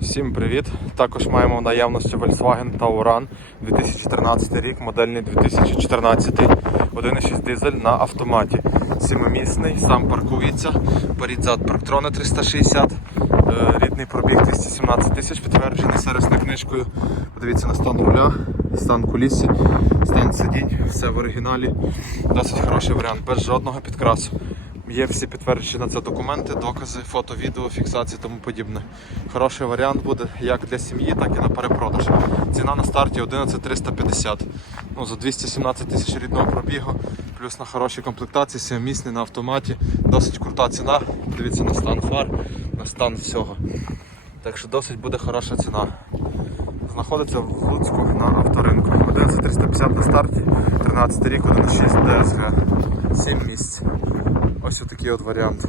Всім привіт! Також маємо в наявності Volkswagen Tauran 2013 рік, модельний 2014, 1.6 дизель на автоматі. Сімимісний, сам паркується, передзад парктрони 360, е, рідний пробіг 217 тисяч, підтверджений сервісною книжкою. Подивіться на стан руля, стан куліси, стан сидінь, все в оригіналі. Досить хороший варіант, без жодного підкрасу. Є всі підтверджені на це документи, докази, фото, відео, фіксації тому подібне. Хороший варіант буде як для сім'ї, так і на перепродаж. Ціна на старті 11350. Ну, за 217 тисяч рідного пробігу, плюс на хорошій комплектації, сімимісний на автоматі. Досить крута ціна. Дивіться на стан фар, на стан всього. Так що досить буде хороша ціна. Знаходиться в Луцьку на авторинку. 11350 на старті, 13 рік, 1.6 DSG. 7 місць. Ось отакий от варіант.